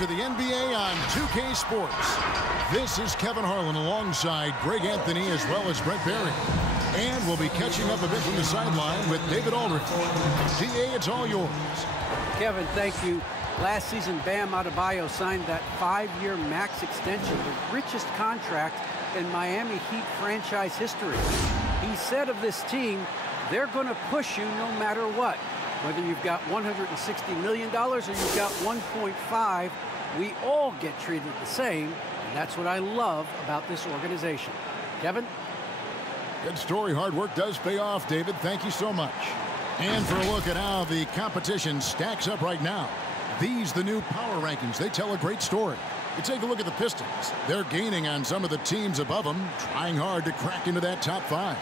To the NBA on 2K Sports. This is Kevin Harlan alongside Greg Anthony as well as Brent Barry. And we'll be catching up a bit from the sideline with David Aldridge. DA, it's all yours. Kevin, thank you. Last season, Bam Adebayo signed that 5-year max extension, the richest contract in Miami Heat franchise history. He said of this team, they're going to push you no matter what. Whether you've got $160 million or you've got 1.5, we all get treated the same, and that's what I love about this organization. Kevin? Good story. Hard work does pay off, David. Thank you so much. And for a look at how the competition stacks up right now. These, the new power rankings, they tell a great story. You take a look at the Pistons. They're gaining on some of the teams above them, trying hard to crack into that top 5.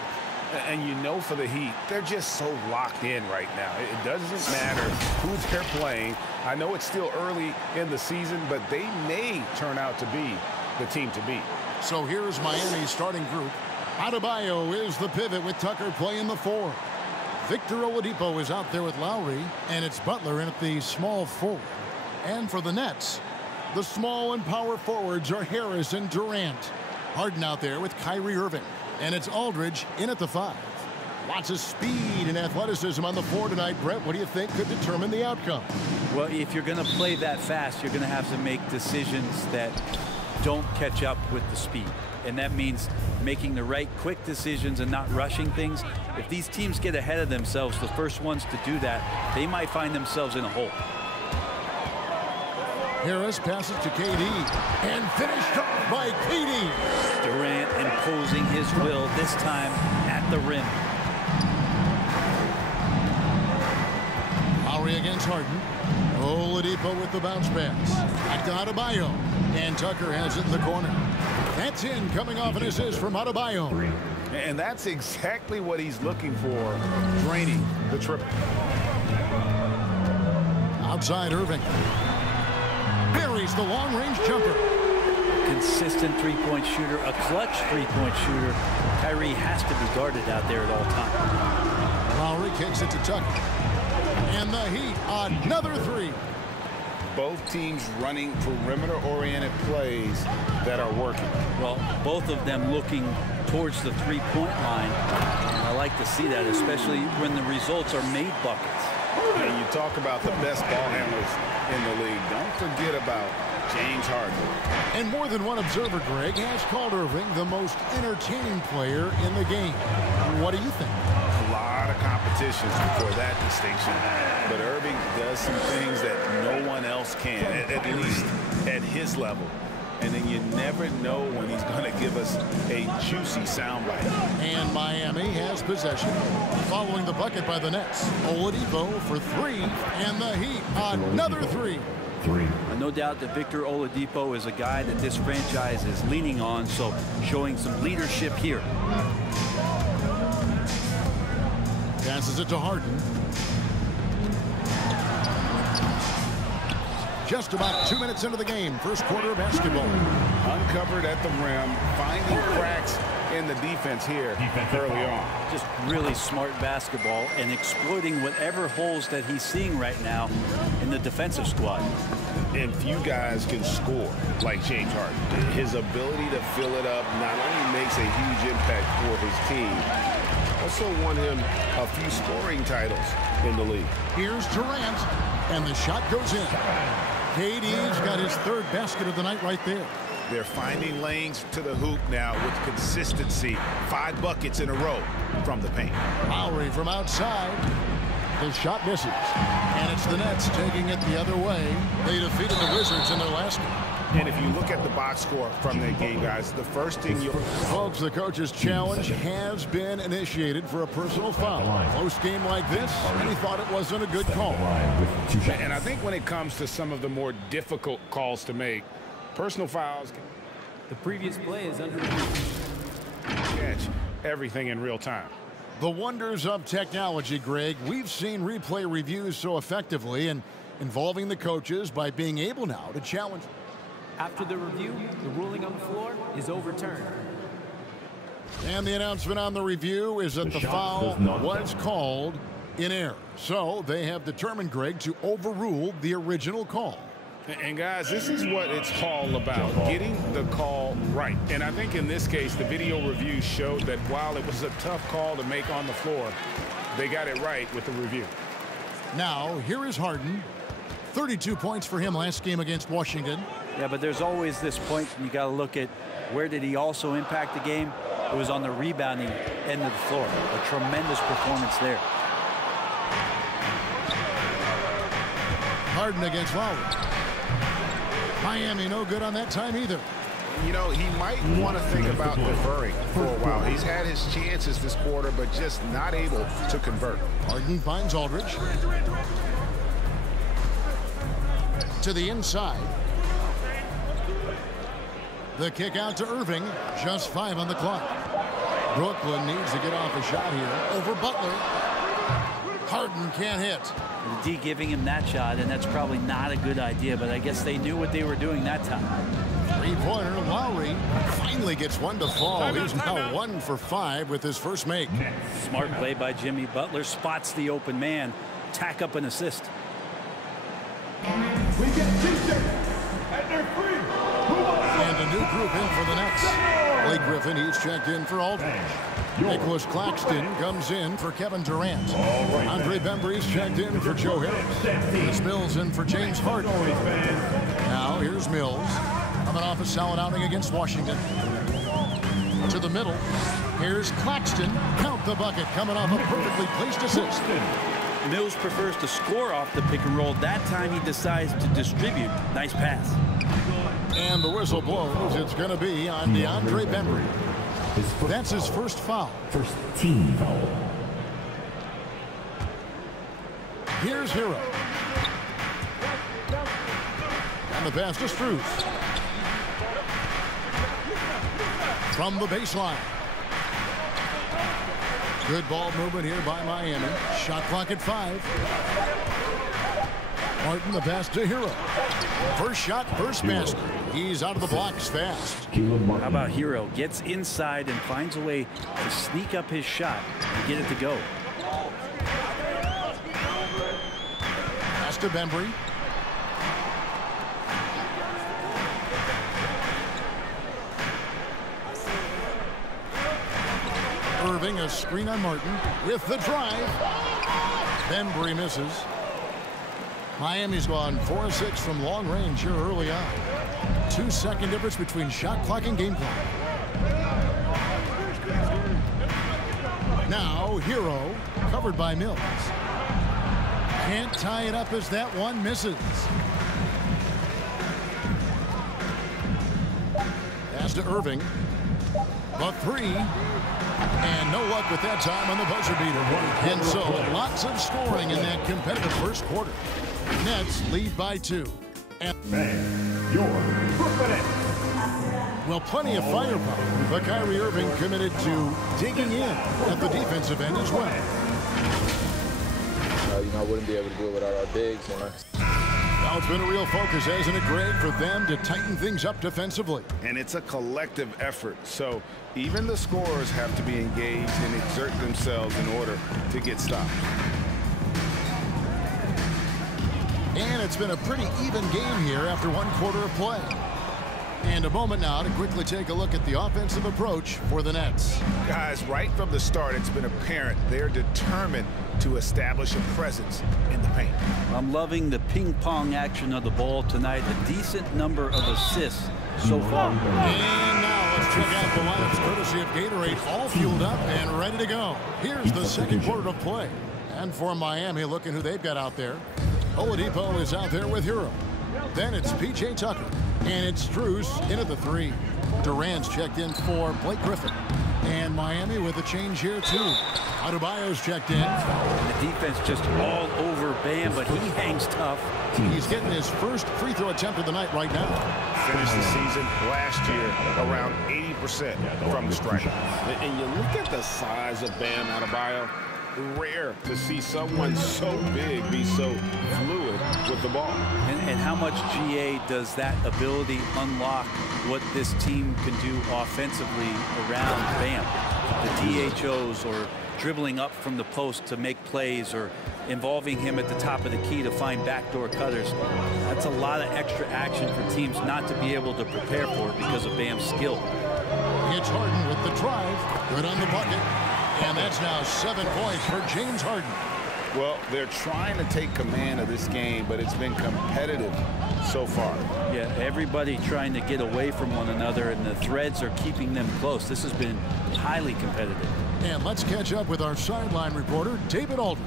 And you know, for the Heat, they're just so locked in right now. It doesn't matter who they're playing. I know it's still early in the season, but they may turn out to be the team to beat. So here's Miami's starting group. Adebayo is the pivot with Tucker playing the 4. Victor Oladipo is out there with Lowry, and it's Butler in at the small forward. And for the Nets, the small and power forwards are Harris and Durant. Harden out there with Kyrie Irving. And it's Aldridge in at the 5. Lots of speed and athleticism on the floor tonight. Brett, what do you think could determine the outcome? Well, if you're going to play that fast, you're going to have to make decisions that don't catch up with the speed. And that means making the right quick decisions and not rushing things. If these teams get ahead of themselves, the first ones to do that, they might find themselves in a hole. Harris passes to KD and finished off by KD. Durant imposing his will, this time at the rim. Lowry against Harden. Oladipo with the bounce pass. Back to Adebayo. And Tucker has it in the corner. That's in, coming off an assist from Adebayo. And that's exactly what he's looking for, draining the triple. Outside Irving. Buries the long-range jumper. Consistent three-point shooter, a clutch three-point shooter. Kyrie has to be guarded out there at all times. Lowry kicks it to Tucker. And the Heat, another 3. Both teams running perimeter-oriented plays that are working. Well, both of them looking towards the three-point line. And I like to see that, especially when the results are made buckets. And you talk about the best ball handlers in the league. Don't forget about James Harden. And more than one observer, Greg, has called Irving the most entertaining player in the game. What do you think? A lot of competitions for that distinction. But Irving does some things that no one else can, at least at his level. And then you never know when he's going to give us a juicy soundbite. And Miami has possession. Following the bucket by the Nets. Oladipo for 3. And the Heat, another 3. No doubt that Victor Oladipo is a guy that this franchise is leaning on, so showing some leadership here. Passes it to Harden. Just about 2 minutes into the game, first quarter of basketball. Uncovered at the rim, finding cracks in the defense here early on. Just really smart basketball and exploiting whatever holes that he's seeing right now in the defensive squad. And few guys can score like James Harden. His ability to fill it up not only makes a huge impact for his team, also won him a few scoring titles in the league. Here's Durant, and the shot goes in. KD's got his 3rd basket of the night right there. They're finding lanes to the hoop now with consistency. 5 buckets in a row from the paint. Lowry from outside. His shot misses. And it's the Nets taking it the other way. They defeated the Wizards in their last game. And if you look at the box score from that game, guys, the first thing you'll... Folks, the coach's challenge has been initiated for a personal foul. Close game like this, and he thought it wasn't a good call. And I think when it comes to some of the more difficult calls to make, personal fouls can... The previous play is under... catch everything in real time. The wonders of technology, Greg. We've seen replay reviews so effectively and involving the coaches by being able now to challenge. After the review, the ruling on the floor is overturned. And the announcement on the review is that the foul was called in error. So they have determined, Greg, to overrule the original call. And guys, this is what it's all about, getting the call right. And I think in this case, the video review showed that while it was a tough call to make on the floor, they got it right with the review. Now, here is Harden. 32 points for him last game against Washington. Yeah, but there's always this point, and you got to look at where did he also impact the game. It was on the rebounding end of the floor. A tremendous performance there. Harden against Lowry. Miami no good on that time either. You know, he might want to think about deferring for a while. He's had his chances this quarter, but just not able to convert. Harden finds Aldridge. To the inside. The kick out to Irving. Just 5 on the clock. Brooklyn needs to get off a shot here. Over Butler. Harden can't hit. The D giving him that shot, and that's probably not a good idea, but I guess they knew what they were doing that time. Three-pointer. Lowry finally gets one to fall. He's now 1 for 5 with his first make. Smart play by Jimmy Butler. Spots the open man. Tack up an assist. We get T-shirt and they're free. And a new group in for the Nets. Blake Griffin, he's checked in for Aldridge. Nicholas Claxton comes in for Kevin Durant. Andre Bembry's checked in for Joe Harris. Chris Mills in for James Harden. Now here's Mills, coming off a solid outing against Washington. To the middle, here's Claxton. Count the bucket, coming off a perfectly placed assist. Mills prefers to score off the pick and roll. That time he decides to distribute. Nice pass. And the whistle blows. It's going to be on DeAndre Bembry. That's his first foul. First team foul. Here's Hero. And the pass to Strus. From the baseline. Good ball movement here by Miami. Shot clock at 5. Martin, the pass to Hero. First shot, first basket. He's out of the blocks fast. How about Hero? Gets inside and finds a way to sneak up his shot and get it to go. Pass to Bembry. Irving, a screen on Martin with the drive. Bembry misses. Miami's gone 4-6 from long range here early on. 2-second difference between shot clock and game clock. Now Hero, covered by Mills. Can't tie it up as that one misses. Pass to Irving. The 3. And no luck with that time on the buzzer beater. And so lots of scoring in that competitive first quarter. Nets lead by 2. And well, plenty of firepower, but Kyrie Irving committed to digging in at the defensive end as well. I wouldn't be able to do it without our bigs. Now it's been a real focus, hasn't it, Greg, for them to tighten things up defensively. And it's a collective effort, so even the scorers have to be engaged and exert themselves in order to get stopped. And it's been a pretty even game here after 1 quarter of play. And a moment now to quickly take a look at the offensive approach for the Nets. Guys, right from the start, it's been apparent they're determined to establish a presence in the paint. I'm loving the ping-pong action of the ball tonight. A decent number of assists so far. And now let's check out the lineups courtesy of Gatorade, all fueled up and ready to go. Here's the second quarter of play. And for Miami, look at who they've got out there. Oladipo is out there with Hero. Then it's P.J. Tucker. And it's Strus in at the 3. Durant's checked in for Blake Griffin. And Miami with a change here, too. Adebayo's checked in. The defense just all over Bam, but he hangs tough. He's getting his first free throw attempt of the night right now. Finished the season last year around 80% from the stripe. And you look at the size of Bam Adebayo. Rare to see someone so big be so fluid with the ball. And how much GA does that ability unlock what this team can do offensively around Bam? The DHOs or dribbling up from the post to make plays or involving him at the top of the key to find backdoor cutters. That's a lot of extra action for teams not to be able to prepare for it because of Bam's skill. It's Harden with the drive. Good on the bucket. And that's now 7 points for James Harden. Well, they're trying to take command of this game, but it's been competitive so far. Yeah, everybody trying to get away from one another, and the threads are keeping them close. This has been highly competitive. And let's catch up with our sideline reporter, David Aldridge.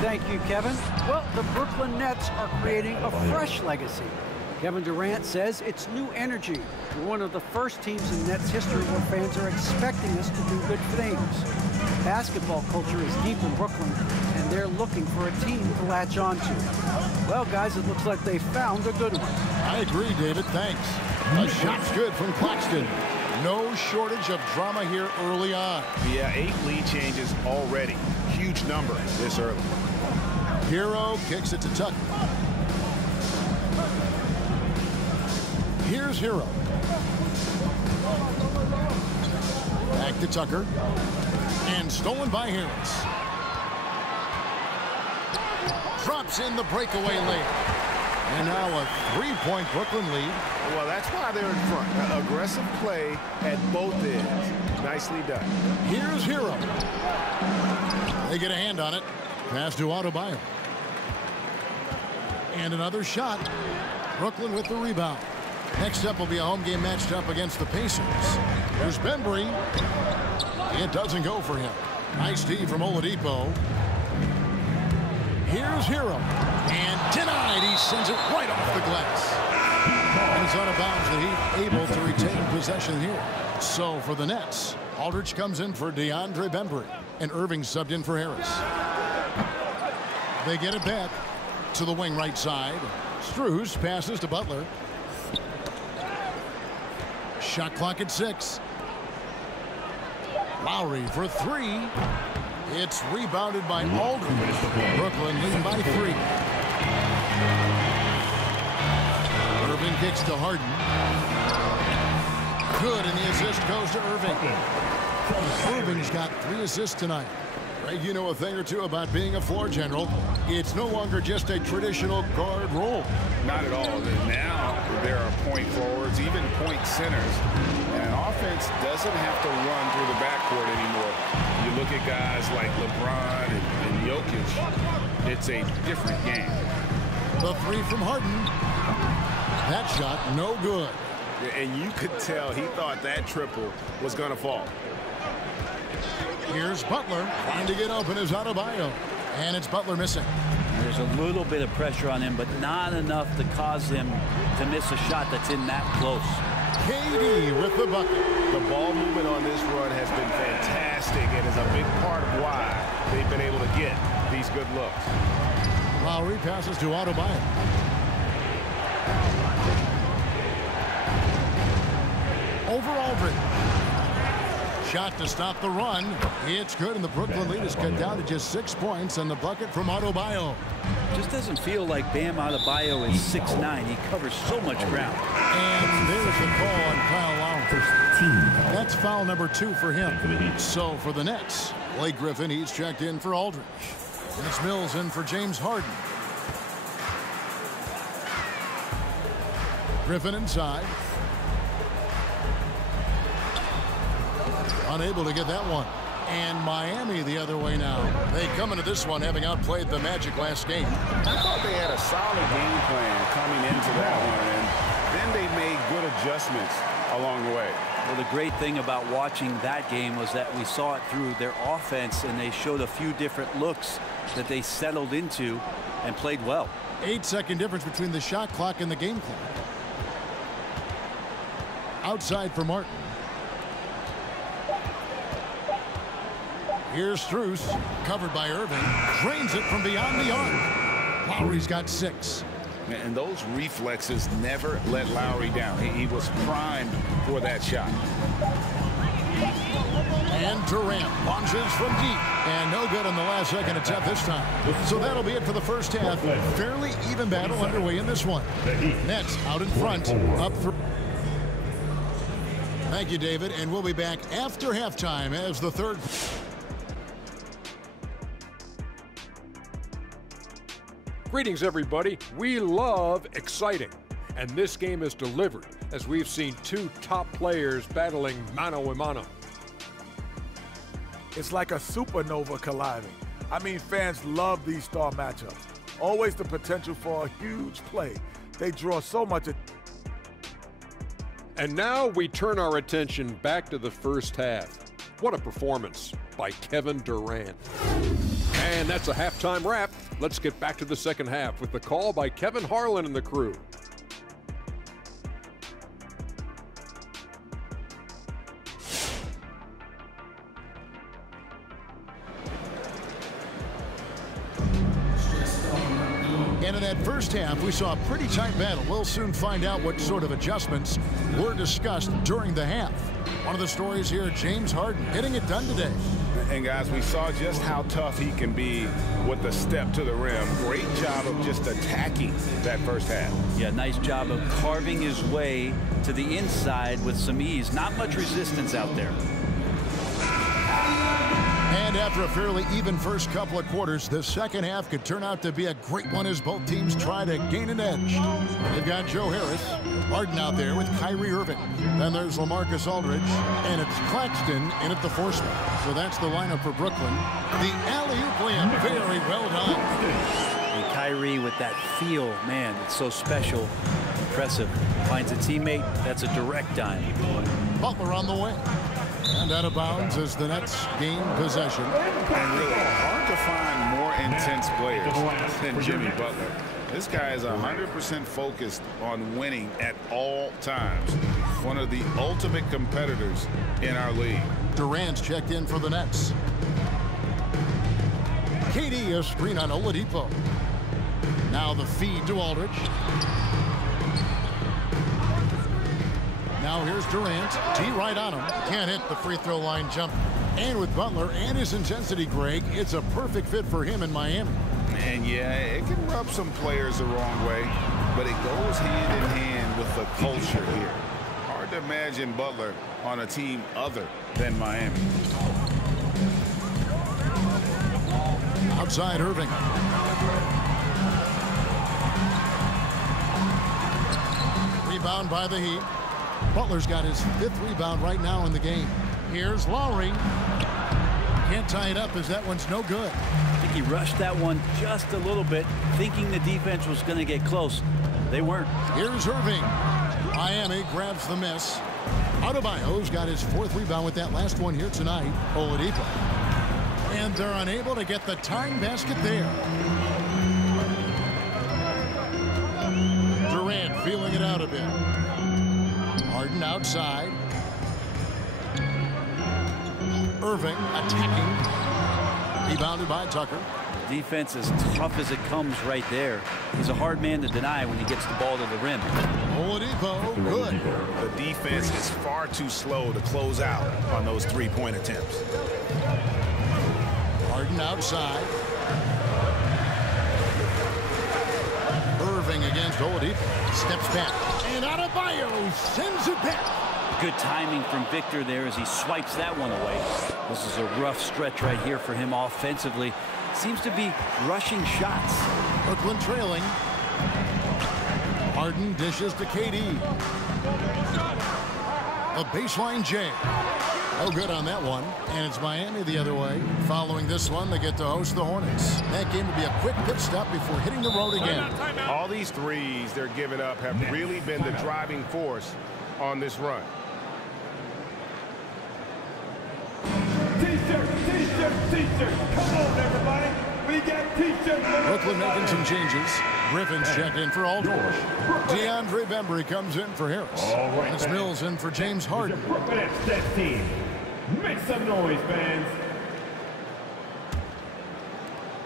Thank you, Kevin. Well, the Brooklyn Nets are creating a fresh legacy. Kevin Durant says it's new energy. We're one of the first teams in Nets history where fans are expecting us to do good things. Basketball culture is deep in Brooklyn, and they're looking for a team to latch on to. Well, guys, it looks like they found a good one. I agree, David. Thanks. A shot's good from Claxton. No shortage of drama here early on. Yeah, 8 lead changes already. Huge number this early. Hero kicks it to Tucker. Here's Hero. Back to Tucker. And stolen by Harris. Drops in the breakaway lane. And now a 3-point Brooklyn lead. Well, that's why they're in front. An aggressive play at both ends. Nicely done. Here's Hero. They get a hand on it. Pass to Adebayo. And another shot. Brooklyn with the rebound. Next up will be a home game matched up against the Pacers. There's Bembry. It doesn't go for him. Nice D from Oladipo. Here's Hero. And denied. He sends it right off the glass. And it's out of bounds. The Heat able to retain possession here. So for the Nets, Aldridge comes in for DeAndre Bembry. And Irving subbed in for Harris. They get it back to the wing right side. Strus passes to Butler. Shot clock at 6. Lowry for 3. It's rebounded by Aldridge. Brooklyn leading by 3. Irving kicks to Harden. Good, and the assist goes to Irving. Irving's got 3 assists tonight. Greg, you know a thing or two about being a floor general. It's no longer just a traditional guard role. Not at all. Now there are point forwards, even point centers. And an offense doesn't have to run through the backcourt anymore. You look at guys like LeBron and Jokic, it's a different game. The 3 from Harden. That shot no good. And you could tell he thought that triple was going to fall. Here's Butler trying to get open is Adebayo. And it's Butler missing. There's a little bit of pressure on him, but not enough to cause him to miss a shot that's in that close. KD with the bucket. The ball movement on this run has been fantastic and is a big part of why they've been able to get these good looks. Lowry passes to Adebayo. Over Aldridge. Shot to stop the run. It's good, and the Brooklyn lead is cut down to just 6 points, and the bucket from Adebayo. Just doesn't feel like Bam Adebayo is 6'9". He covers so much ground. And there's the call on Kyle Lowry. That's foul number 2 for him. So for the Nets, Blake Griffin, he's checked in for Aldridge. And it's Mills in for James Harden. Griffin inside. Unable to get that one. And Miami the other way now. They come into this one having outplayed the Magic last game. I thought they had a solid game plan coming into that one, and then they made good adjustments along the way. Well, the great thing about watching that game was that we saw it through their offense, and they showed a few different looks that they settled into and played well. 8-second difference between the shot clock and the game clock. Outside for Martin. Here's Strus, covered by Irving. Drains it from beyond the arc. Lowry's got 6. And those reflexes never let Lowry down. He was primed for that shot. And Durant launches from deep. And no good on the last second attempt this time. So that'll be it for the first half. Fairly even battle underway in this one. Nets out in front. Up for... Thank you, David. And we'll be back after halftime as the third... Greetings, everybody. We love exciting. And this game is delivered as we've seen two top players battling mano a mano. It's like a supernova colliding. I mean, fans love these star matchups. Always the potential for a huge play. They draw so much attention. And now we turn our attention back to the first half. What a performance by Kevin Durant. And that's a halftime wrap. Let's get back to the second half with the call by Kevin Harlan and the crew. And in that first half, we saw a pretty tight battle. We'll soon find out what sort of adjustments were discussed during the half. One of the stories here, James Harden getting it done today. And guys, we saw just how tough he can be with the step to the rim. Great job of just attacking that first half. Yeah, nice job of carving his way to the inside with some ease. Not much resistance out there. And after a fairly even first couple of quarters, the second half could turn out to be a great one as both teams try to gain an edge. They've got Joe Harris, Harden out there with Kyrie Irving. Then there's LaMarcus Aldridge, and it's Claxton in at the 4 spot. So that's the lineup for Brooklyn. The alley-oop layup, very well done. And Kyrie with that feel, man, it's so special, impressive. Finds a teammate, that's a direct dime. Butler on the way. And out of bounds as the Nets gain possession. And really hard to find more intense players than Jimmy Butler. This guy is 100% focused on winning at all times. One of the ultimate competitors in our league. Durant's checked in for the Nets. KD a screen on Oladipo. Now the feed to Aldridge. Now here's Durant. T right on him. Can't hit the free throw line jump. And with Butler and his intensity, Greg, it's a perfect fit for him in Miami. And yeah, it can rub some players the wrong way, but it goes hand in hand with the culture here. Hard to imagine Butler on a team other than Miami. Outside Irving. Rebound by the Heat. Butler's got his 5th rebound right now in the game. Here's Lowry. Can't tie it up as that one's no good. I think he rushed that one just a little bit, thinking the defense was going to get close. They weren't. Here's Irving. Miami grabs the miss. Adebayo's got his 4th rebound with that last one here tonight. Oladipo. And they're unable to get the tying basket there. Durant feeling it out a bit. Harden outside. Irving attacking. Rebounded by Tucker. Defense as tough as it comes right there. He's a hard man to deny when he gets the ball to the rim. Oladipo, good. The defense is far too slow to close out on those 3-point attempts. Harden outside. Irving against Oladipo. Steps back. And Adebayo sends it back. Good timing from Victor there as he swipes that one away. This is a rough stretch right here for him offensively. Seems to be rushing shots. Brooklyn trailing. Harden dishes to KD. A baseline jam. No good on that one. And it's Miami the other way. Following this one, they get to host the Hornets. That game will be a quick pit stop before hitting the road again. All these threes they're giving up have really been the driving force on this run. T-shirt, T-shirt, T-shirt. Come on, everybody. We got T-shirts. Brooklyn making some changes. Griffin's checked in for Aldridge. DeAndre Bembry comes in for Harris. It's Mills in for James Harden. Brooklyn that team. Make some noise, fans.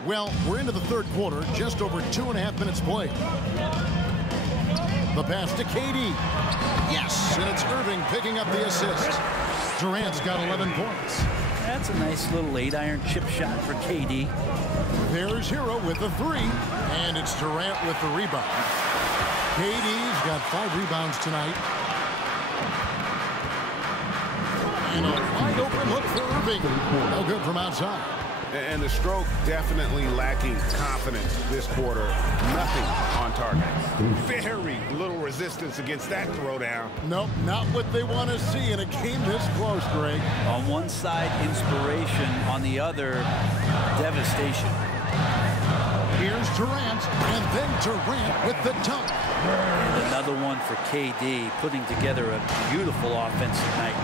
Well, we're into the 3rd quarter, just over 2.5 minutes played. The pass to KD. Yes, and it's Irving picking up the assist. Durant's got 11 points. That's a nice little 8-iron chip shot for KD. There's Hero with the 3, and it's Durant with the rebound. KD's got 5 rebounds tonight. And a wide open look for Irving. No good from outside. And the stroke definitely lacking confidence this quarter. Nothing on target. Very little resistance against that throwdown. Nope, not what they want to see in a game this close, Greg. On one side, inspiration. On the other, devastation. Here's Durant, and then Durant with the dunk. And another one for KD, putting together a beautiful offensive night.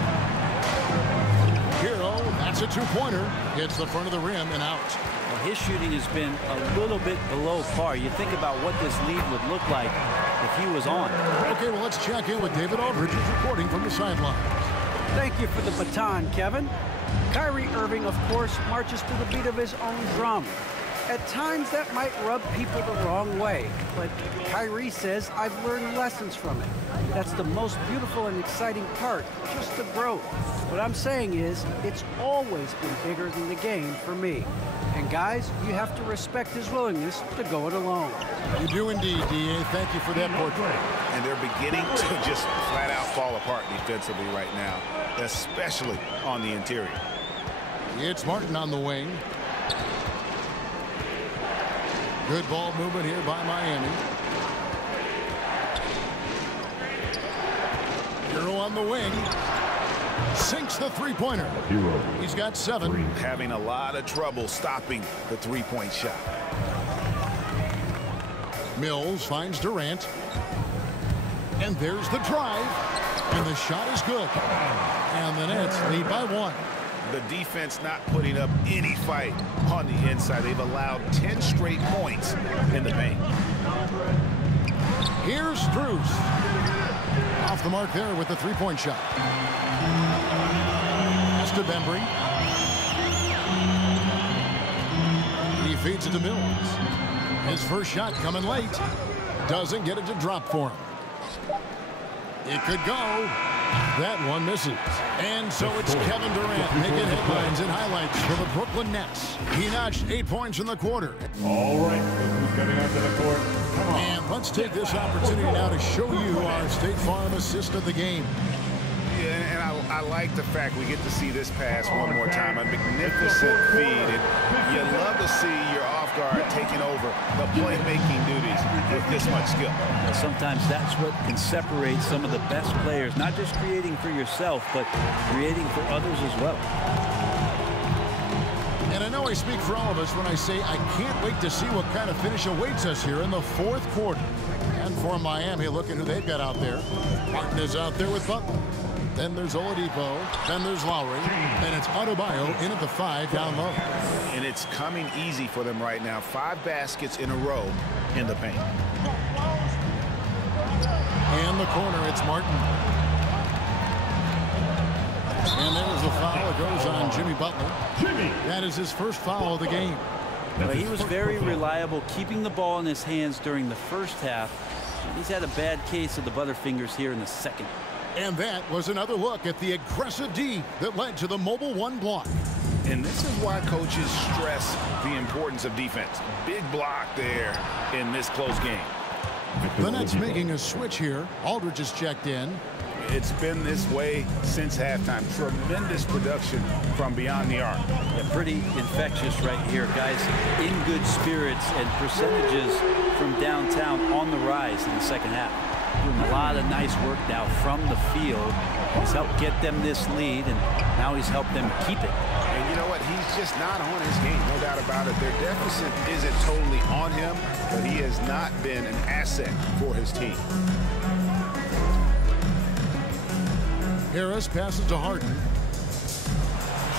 Hero, that's a two-pointer. Hits the front of the rim and out. Well, his shooting has been a little bit below par. You think about what this lead would look like if he was on. Okay, well, let's check in with David Aldridge, who's reporting from the sidelines. Thank you for the baton, Kevin. Kyrie Irving, of course, marches to the beat of his own drum. At times, that might rub people the wrong way, but Kyrie says, I've learned lessons from it. That's the most beautiful and exciting part, just the growth. What I'm saying is, it's always been bigger than the game for me. And guys, you have to respect his willingness to go it alone. You do indeed, D.A. Thank you for that portrait. And they're beginning to just flat out fall apart defensively right now, especially on the interior. It's Martin on the wing. Good ball movement here by Miami. Hero on the wing. Sinks the three-pointer. He's got 7. Having a lot of trouble stopping the three-point shot. Mills finds Durant. And there's the drive. And the shot is good. And the Nets lead by 1. The defense not putting up any fight on the inside. They've allowed 10 straight points in the paint. Here's Strus. Off the mark there with the three-point shot. Pass to Bembry. He feeds it to Mills. His first shot coming late. Doesn't get it to drop for him. It could go. That one misses. And so it's Kevin Durant making headlines and highlights for the Brooklyn Nets. He notched 8 points in the quarter. All right, look who's coming onto the court. Come on. And let's take this opportunity now to show you our State Farm assist of the game. Yeah, and I like the fact we get to see this pass one more time. A magnificent feed. And you love to see your off guard taking over the playmaking duties with this much skill. Well, sometimes that's what can separate some of the best players, not just creating for yourself, but creating for others as well. And I know I speak for all of us when I say I can't wait to see what kind of finish awaits us here in the fourth quarter. And for Miami, look at who they've got out there. Martin is out there with Butler. Then there's Oladipo. Then there's Lowry. And it's Adebayo in at the 5 down low. And it's coming easy for them right now. 5 baskets in a row in the paint. And the corner, it's Martin. And there's the foul. It goes on Jimmy Butler. That is his first foul of the game. Well, he was very reliable, keeping the ball in his hands during the first half. He's had a bad case of the butterfingers here in the second. And that was another look at the aggressive D that led to the Mobile One block. And this is why coaches stress the importance of defense. Big block there in this close game. The Nets making a switch here. Aldridge is checked in. It's been this way since halftime. Tremendous production from beyond the arc. Yeah, pretty infectious right here, guys. In good spirits and percentages from downtown on the rise in the second half. Doing a lot of nice work now from the field. He's helped get them this lead, and now he's helped them keep it. And you know what? He's just not on his game, no doubt about it. Their deficit isn't totally on him, but he has not been an asset for his team. Harris passes to Harden.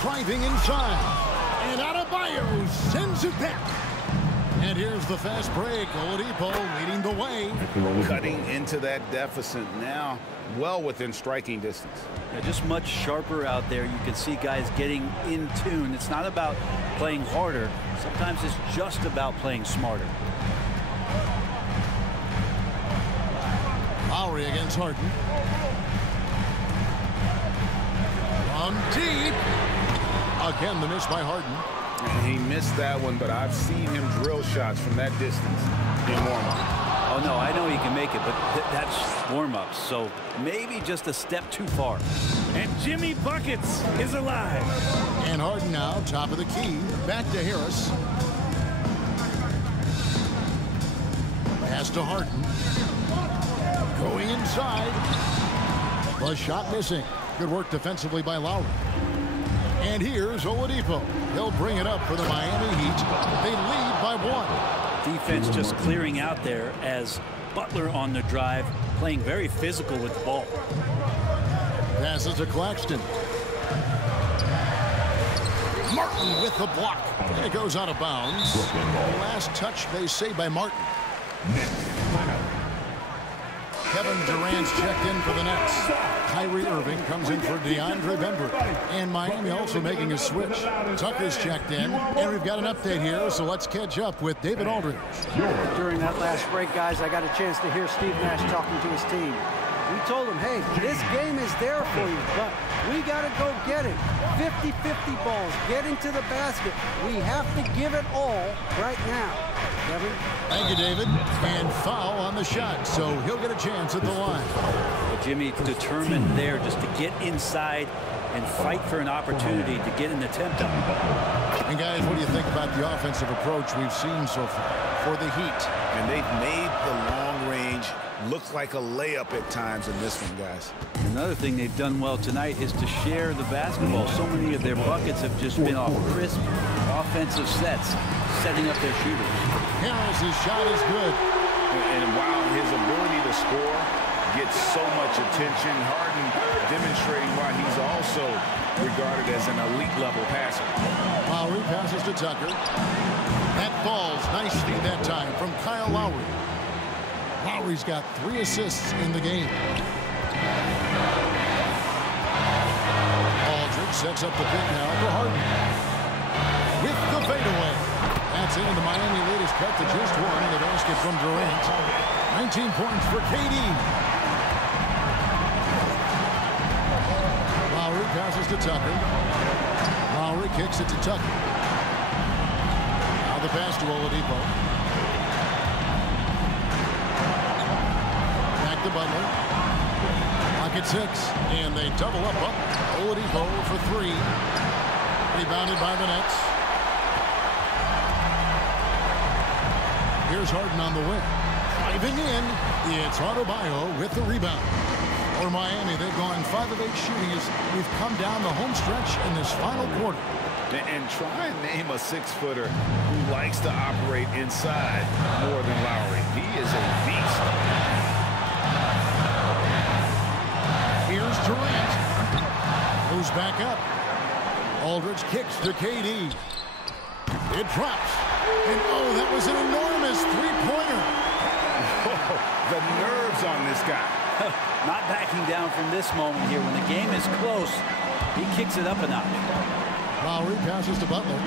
Driving inside. And Adebayo sends it back. And here's the fast break. Oladipo leading the way. Cutting into that deficit now, well within striking distance. Yeah, just much sharper out there. You can see guys getting in tune. It's not about playing harder. Sometimes it's just about playing smarter. Lowry against Harden. From deep. Again, the miss by Harden. And he missed that one, but I've seen him drill shots from that distance in warm-up. Oh, no, I know he can make it, but that's warm-ups, so maybe just a step too far. And Jimmy Buckets is alive. And Harden now, top of the key. Back to Harris. Pass to Harden. Going inside. The shot missing. Good work defensively by Lowry. And here's Oladipo. He'll bring it up for the Miami Heat. They lead by 1. Defense just clearing out there as Butler on the drive, playing very physical with the ball. Passes to Claxton. Martin with the block. And it goes out of bounds. Last touch, they say, by Martin. Kevin Durant's checked in for the Nets. Kyrie Irving comes in for DeAndre Bembry. And Miami also making a switch. Tucker's checked in. And we've got an update here, so let's catch up with David Aldridge. During that last break, guys, I got a chance to hear Steve Nash talking to his team. We told him, hey, this game is there for you, but we got to go get it. 50-50 balls, get into the basket. We have to give it all right now. Kevin? Thank you, David. And foul on the shot, so he'll get a chance at the line. Well, Jimmy determined there just to get inside and fight for an opportunity to get an attempt up. And guys, what do you think about the offensive approach we've seen so far for the Heat? And they've made the long range look like a layup at times in this one, guys. Another thing they've done well tonight is to share the basketball. So many of their buckets have just been off crisp offensive sets, setting up their shooters. Harris's shot is good. And while his ability to score gets so much attention, Harden demonstrating why he's also regarded as an elite level passer. Lowry passes to Tucker. That falls nicely that time from Kyle Lowry. Lowry's got 3 assists in the game. Aldridge sets up the pick now for Harden. With the fadeaway. That's in, and the Miami lead is cut to just 1 in the basket from Durant. 19 points for KD. Lowry passes to Tucker. Lowry kicks it to Tucker. Now the pass to Oladipo. Back to Butler. Clock at 6, and they double up Butler. Oladipo for 3. Rebounded by the Nets. Here's Harden on the wing. Driving in, it's Adebayo with the rebound. For Miami, they've gone 5 of 8 shooting as we've come down the home stretch in this final quarter. And try and name a 6-footer who likes to operate inside more than Lowry. He is a beast. Here's Durant. Goes back up. Aldridge kicks to KD. It drops. And oh, that was an enormous 3-pointer. Oh, the nerves on this guy. Not backing down from this moment here. When the game is close, he kicks it up a notch. Lowry passes to Butler.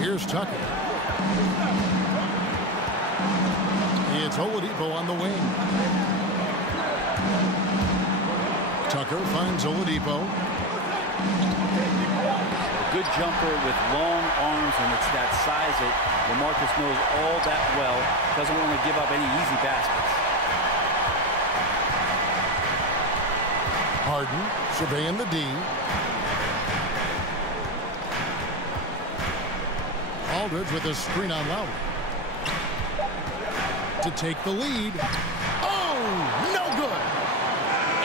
Here's Tucker. It's Oladipo on the wing. Tucker finds Oladipo. Good jumper with long arms, and it's that size that LaMarcus knows all that well. Doesn't want to give up any easy baskets. Harden surveying the D. Aldridge with a screen on Lowry. To take the lead. Oh, no good.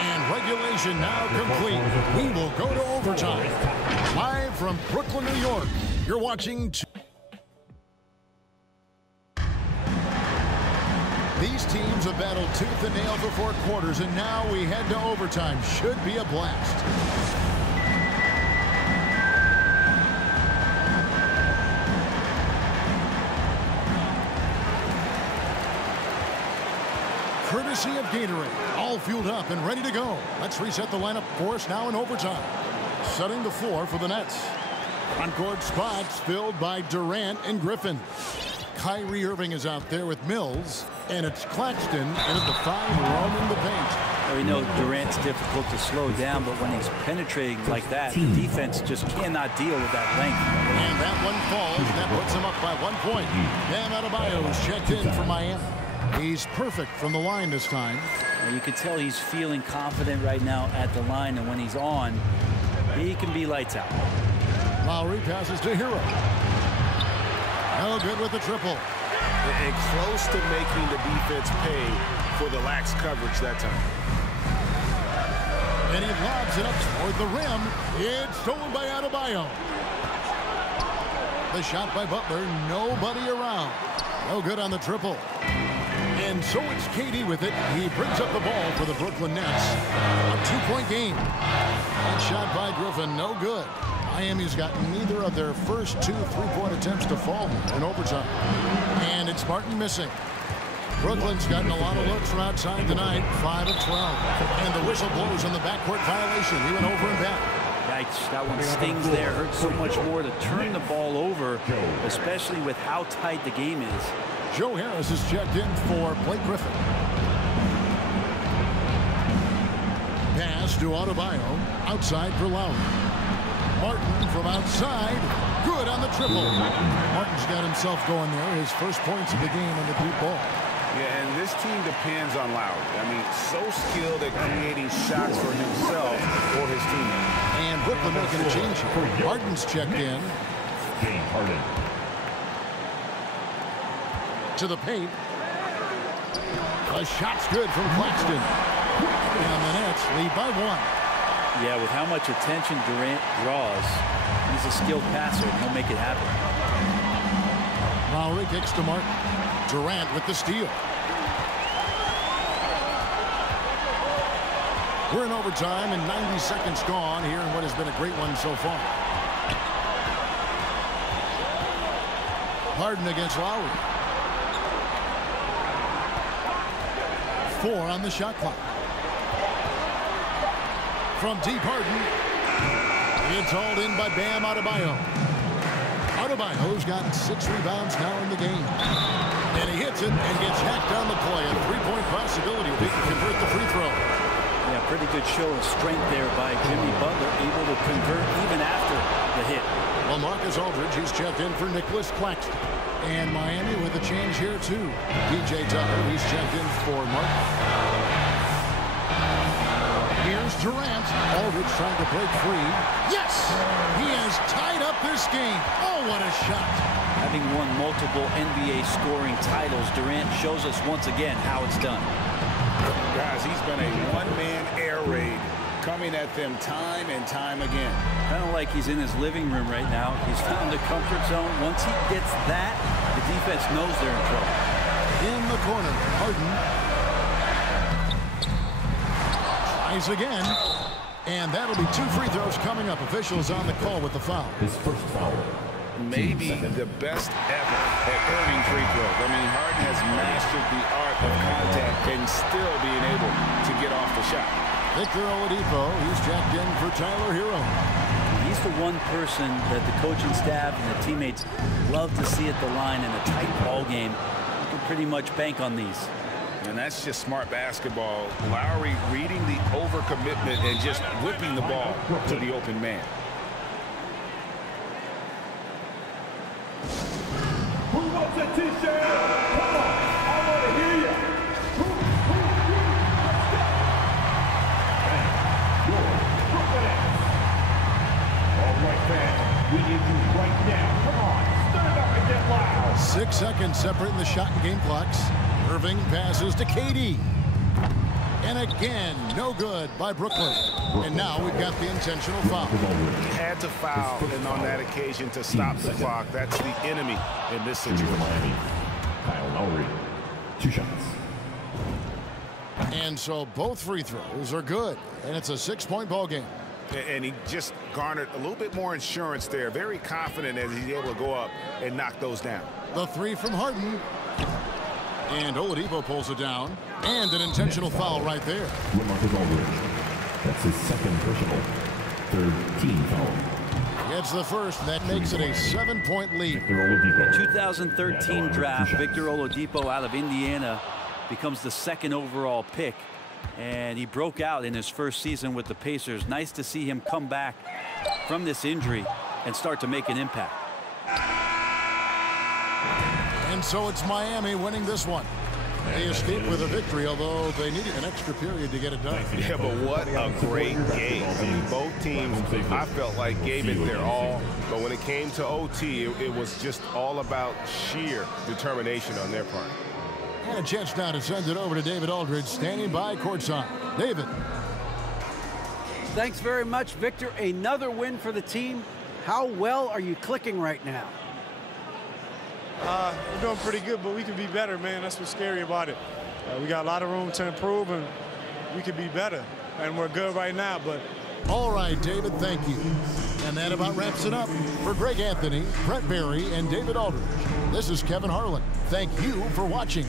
And regulation now complete. We will go to overtime. Live from Brooklyn, New York. You're watching. These teams have battled tooth and nail for 4 quarters, and now we head to overtime. Should be a blast. Courtesy of Gatorade, all fueled up and ready to go. Let's reset the lineup for us now in overtime. Setting the floor for the Nets. On-court spots filled by Durant and Griffin. Kyrie Irving is out there with Mills, and it's Claxton and at the 5 roaming the paint. Well, we know Durant's difficult to slow down, but when he's penetrating like that, the defense just cannot deal with that length. And that one falls, and that puts him up by 1 point. Bam Adebayo is checked in for Miami. He's perfect from the line this time. You can tell he's feeling confident right now at the line, and when he's on, he can be lights out. Lowry passes to Hero. No good with the triple. And close to making the defense pay for the lax coverage that time. And he lobs it up toward the rim. It's stolen by Adebayo. The shot by Butler, nobody around. No good on the triple. And so it's KD with it. He brings up the ball for the Brooklyn Nets. A 2-point game. That shot by Griffin, no good. Miami's got neither of their first 2 3-point attempts to fall in overtime. And it's Martin missing. Brooklyn's gotten a lot of looks from outside tonight, 5 of 12. And the whistle blows on the backcourt violation. He went over and back. Yikes, that one stings there. Hurts so much more to turn the ball over, especially with how tight the game is. Joe Harris is checked in for Blake Griffin. Pass to Adebayo, outside for Lowry. Martin from outside, good on the triple. Martin's got himself going there, his first points of the game on the deep ball. Yeah, and this team depends on Lowry. I mean, so skilled at creating shots for himself or his team. And Brooklyn making a change here. Harden's checked in. James Harden. To the paint. A shot's good from Claxton. And the Nets lead by 1. Yeah, with how much attention Durant draws, he's a skilled passer, and he'll make it happen. Lowry kicks to Martin. Durant with the steal. We're in overtime and 90 seconds gone here in what has been a great one so far. Harden against Lowry. 4 on the shot clock. From deep, Harden. It's hauled in by Bam Adebayo. Adebayo's got 6 rebounds now in the game. And he hits it and gets hacked on the play. A 3-point possibility if he can convert the free throw. Yeah, pretty good show of strength there by Jimmy Butler, able to convert even after the hit. Well, Marcus Aldridge, he's checked in for Nicholas Claxton. And Miami with a change here, too. P.J. Tucker, he's checked in for Martin. Here's Durant. Aldridge trying to break free. Yes! He has tied up this game. Oh, what a shot. Having won multiple NBA scoring titles, Durant shows us once again how it's done. Guys, he's been a one-man air raid, coming at them time and time again. Kind of like he's in his living room right now. He's found the comfort zone. Once he gets that, the defense knows they're in trouble. In the corner, Harden tries again, and that'll be 2 free throws coming up. Officials on the call with the foul. His first foul. Maybe the best ever at earning free throws. I mean, Harden has mastered the art of contact and still being able to get off the shot. Victor Oladipo, he's checked in for Tyler Hero. He's the one person that the coaching staff and the teammates love to see at the line in a tight ball game. You can pretty much bank on these. And that's just smart basketball. Lowry reading the overcommitment and just whipping the ball to the open man. Who wants a t-shirt? Come on, I want to hear you. All right, fans, we need you right now. Come on, stand up and get loud. 6 seconds separating the shot and game clocks. Irving passes to KD. And again, no good by Brooklyn. And now we've got the intentional foul. He had to foul, and on that occasion to stop the clock. That's the enemy in this situation. Kyle Lowry, 2 shots. And so both free throws are good. And it's a 6-point ball game. And he just garnered a little bit more insurance there. Very confident as he's able to go up and knock those down. The 3 from Harden. And Oladipo pulls it down. And an intentional foul right there. LaMarcus Aldridge. That's his second personal. 3rd team foul. Gets the first. That makes it a 7-point lead. 2013 draft, Victor Oladipo out of Indiana becomes the 2nd overall pick. And he broke out in his first season with the Pacers. Nice to see him come back from this injury and start to make an impact. And so it's Miami winning this one. They escaped with a victory, although they needed an extra period to get it done. Yeah, but what a great game. I mean, both teams, I felt like, gave it their all. But when it came to OT, it was just all about sheer determination on their part. And a chance now to send it over to David Aldridge, standing by courtside. David. Thanks very much, Victor. Another win for the team. How well are you clicking right now? We're doing pretty good, but we can be better, man. That's what's scary about it. We got a lot of room to improve, and we could be better. And we're good right now, but... All right, David, thank you. And that about wraps it up. For Greg Anthony, Brent Barry, and David Aldridge, this is Kevin Harlan. Thank you for watching.